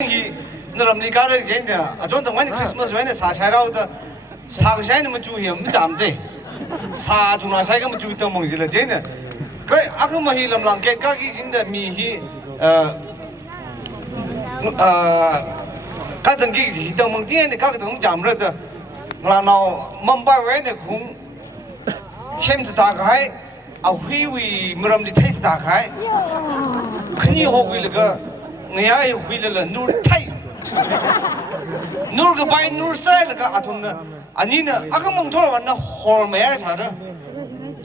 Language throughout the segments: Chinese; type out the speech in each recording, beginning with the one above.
那咱们你搞这个的，啊，总等完你 Christmas 完的啥菜了的，啥个菜你们注意，没咱们的，啥中那菜个们注意到东西了，真的。个啊个么是咱们给个个真的米是个真个是到蒙店的，个个怎咱们的，然后蒙巴完的空，前头打开，啊会为没咱们的太打开，肯定好为那个。我也回来了，努太，努个白努晒了个阿通呢，啊你呢？阿个蒙托完那好没儿啥的，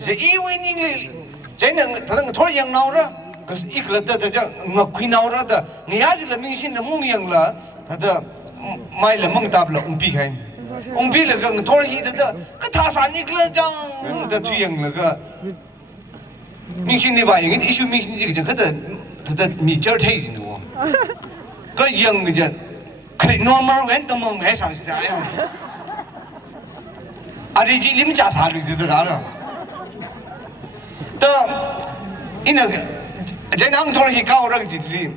这以为你嘞，真的他那个托养闹着，可是一个的这我亏闹着的，我也是了明星的梦养了，他的买了梦大不了，避开，避了个托儿的，个他啥你个张的去养了个，明星的吧，因为一说明星这个就可得。他的米汁儿太紧了，个样个就，可 normal 人都没上去的呀。啊，你们家啥路子这个了？的，你那个，这两头去搞这个这里，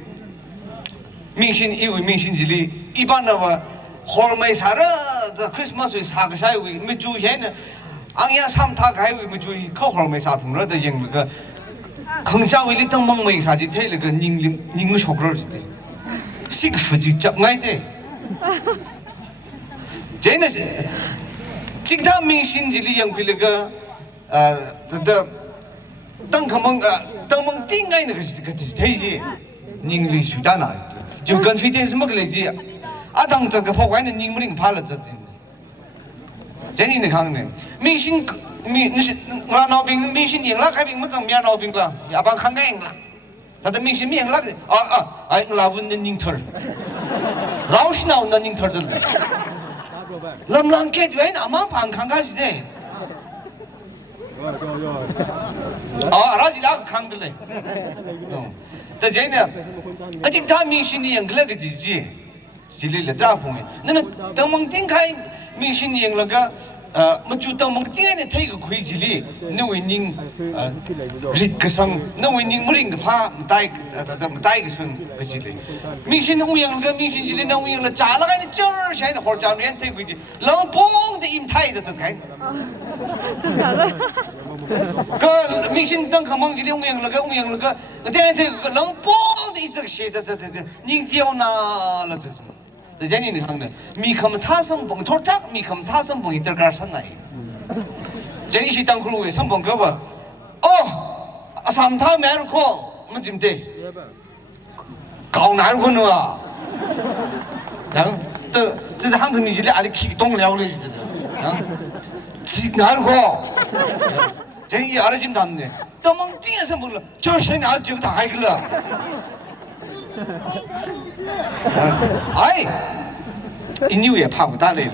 明星因为明星这里一般的话，好没啥的，这 Christmas 为啥个啥为没注意呢？俺家上他还为没注意，可好没啥碰了的样那个。坑下为了当忙为啥子太那个人小哥儿的，幸福就讲爱的，真的是，其他明星这里养回那个当他们定爱那个太些，人力水大哪，就跟飞电什么个来着，啊当这个破坏的人不能怕了这，真的你看呢，明星。那是我老兵明星赢了，开兵么怎么样老兵了？也把看赢了，他的明星赢了的哎，我老问那宁头儿，老是闹那宁头儿的了。啷啷开对那么帮看看是的。那是哪个看的嘞？这真的，而且他明星赢了个自己，这里了大朋友，那等我们点开明星赢了个。么就当蒙店的太个亏起哩，那为人日个生，那为人没人个怕，带个生个起哩。明星的乌羊个明星起哩，那乌羊了炸了个你今现在好长年太亏起，老蹦的一太的这开。个明星当可忙起哩乌羊了个，店太个老蹦的一这个些的，人掉那了这。人家你看的，米他们他生蹦，托他米他们他生蹦一点干啥来？这里是当初为生蹦个吧？哦，上他买了课，我怎么的？搞哪个呢啊？这汉子米这里阿里启动了了是的，是哪个课？这里阿里怎么谈的？等我们电什么了？就是哪就打一个了。因为也怕不大嘞，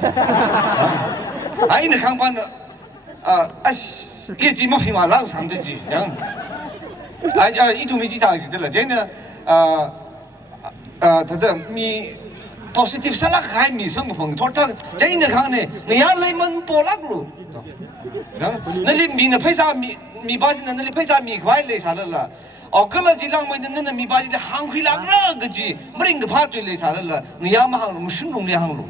你看办的，业绩没平嘛，老上的去，一种没几大是的了，真的，他的米 positive 啥啦还米什么风，他真的看呢，你要来门波拉路，那里米呢配啥米巴的那里配啥米块嘞啥的了。个了，这两位那米巴的行会拉个个句，没人个怕对嘞啥的了，你要么行路，我顺龙的行路，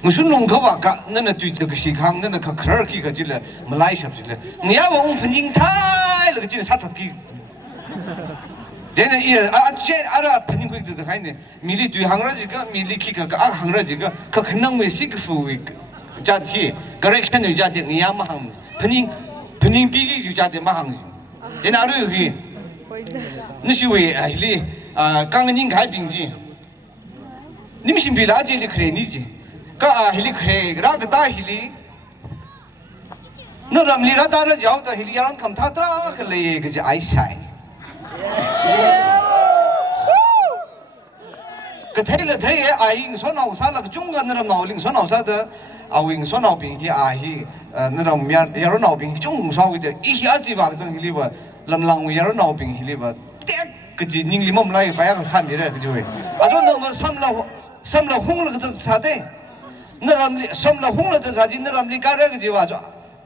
我顺龙可把个那对这个西康那可可儿去个去了，没来什么去了，你要我们朋友太那个就是啥他去，人家也这拉朋友会就是还呢，米里对行了这个，米里去个行了这个，可能为是个服务家庭，个人看对家庭，你要么行，朋友比例就家庭么行。人家都去，那是为你刚刚您开兵去，你们先别拉这里开你去，个里开那个大里，那咱们里打了脚的里让看他打个嘞个就爱晒，个太了太也爱因说闹啥了个中国那个闹铃说闹啥的。因说闹兵去那种面也有闹兵，中稍微的，一下子把这里边，啷也有闹兵里边，个就人里面来白个三米的个就会，说那么三了红了个这啥的，那咱们三了红了这啥子，那咱们干这个就话说，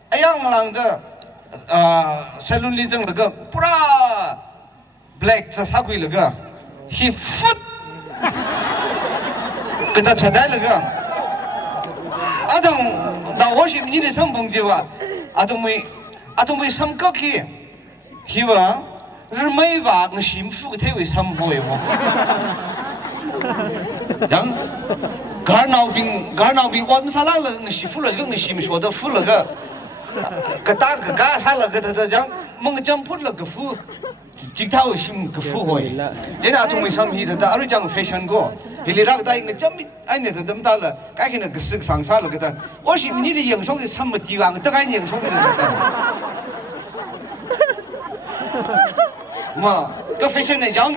哎呀我啷的salon里整那个不啦 black 这啥鬼那个，he foot。 그다 찾아라가 아동 나 워십 니의 성봉지와 아동의 성격이 희와 르메이바 그 심푸가 되고 삼보요 장 가나빙 원살라를 그 시푸를 그 심쇼的付了个大个嘎啥了个他讲梦讲扑了个付几套心个付会人家从上面的阿瑞讲 fashion 过伊里那个大一个讲哎那他怎么打了该看那个是上啥了个他我是你的营生是什么地方都该营生的嘛个 fashion 的讲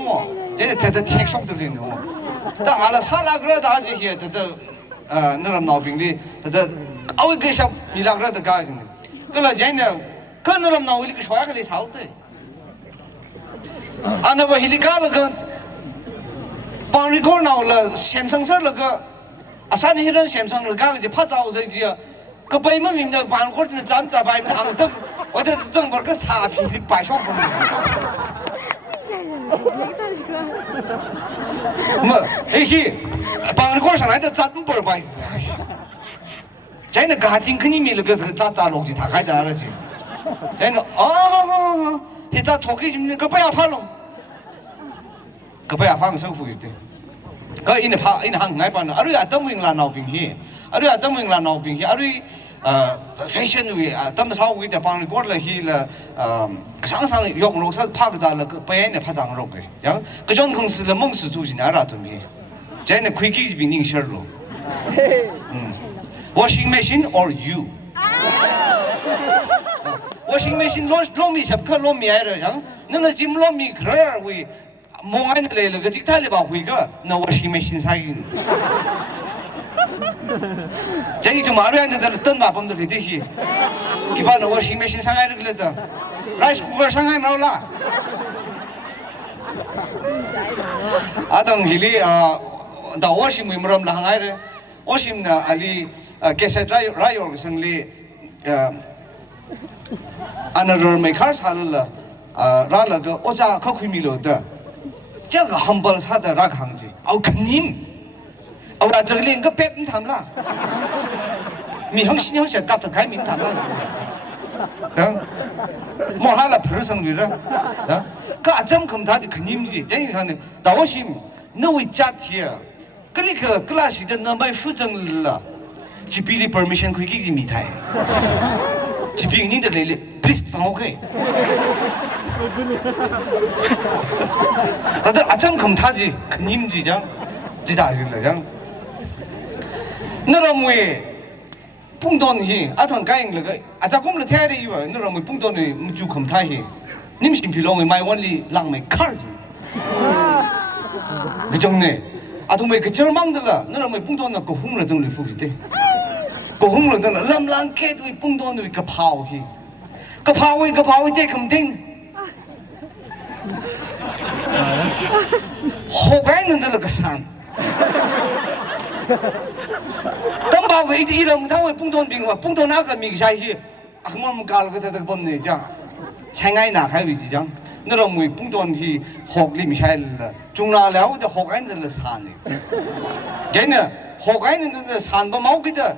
嘛这他太爽的人哦但阿拉啥那个大这些他那种毛病的他아왜 그 샵 미라그라도 가지네. 그러 제네 그너럼 나오리 그 쇼야 그리 사우데. 아나 뭐 힐리카르 그 방리코 나올라 샘상서르 그 아산이 이런 샘상을 가지 파자오서 이제 그 바이면 민다 방리코는 잠자 바이면 아무도 어디 좀 벌그 사비 바쇼 보는. 뭐 이게 방리코 상에도 잡는 벌 바이. 자기는 가진 그님이 그 자자 녹지 다 가야 알았지. 자기는 해자 토끼 집는 그 빠야 팔로. 그 빠야 방 성fu기 때. 그 이네 항ngay 빠는 아루이 아담윙라 나오빙히. 아루이 아담윙라 나오빙히. 아루이 패션 위 아담 사오고 있다 방을 걸라 히라 상상 욕록사 파그자라 그 빠야네 파장로 그. 양 그전 공司的梦是都是哪拉东西。자기는 퀴기 집이 닝 셔로. Washing machine or you? Washing machine lomi sabka lomi ayer yang nana jim lomi krer we mongai le le gajik thale ba hui ka na washing machine sai jani jo maru yang da tan ba pam da de hi ki ba na washing machine sangai le da rice cooker sangai ma la adang hili da washing we mram la hangai re washing na ali कैसे राय और संगले another makers halal राल ग ओजा खखुइ मिलो द जग humble सा द राग हांगजी औ खनिम औ रा जगले ग पेट न थामला मी हंग सिनि हंग गाप त खाइ मिन थामला तं मो हाला फरसंग बिर द का अजम खम था द खनिम जी जै खाने दावसिम नवै जाथिया कलिक क्लास द नबाय फुजंग ला GPली permission खुई की मिठाई GP नहीं तो ले ले please सांगो के अदर अचम खम था जी खनीम जी जांग जिदा जी ले जांग नरमुए पुंगदोन ही अथन काइंग लगे अचा कुम ले थे रे इवा नरमुए पुंगदोन ने मुजु खम था ही निमसिम फिलोंग my only long my car गजोंने 아동의 그 절망들라 너는 뭐 뿡도는 그 홍을 등을 fu기대 그 홍을 등을 람랑케도 이 뿡도는 그 파오히 그 파오히 때 금댕 호가 있는데 그 산 땀바위 이런 당의 뿡도는 빙와 뿡도는 아까 미사히 아무만 갈 그때 그 범네 자 생각이 나가야지 너는 뭐 뿡도는 혹리 미사일 중나라고 데 호가 있는데 산이 걔는 호가 있는데 산바 마오기다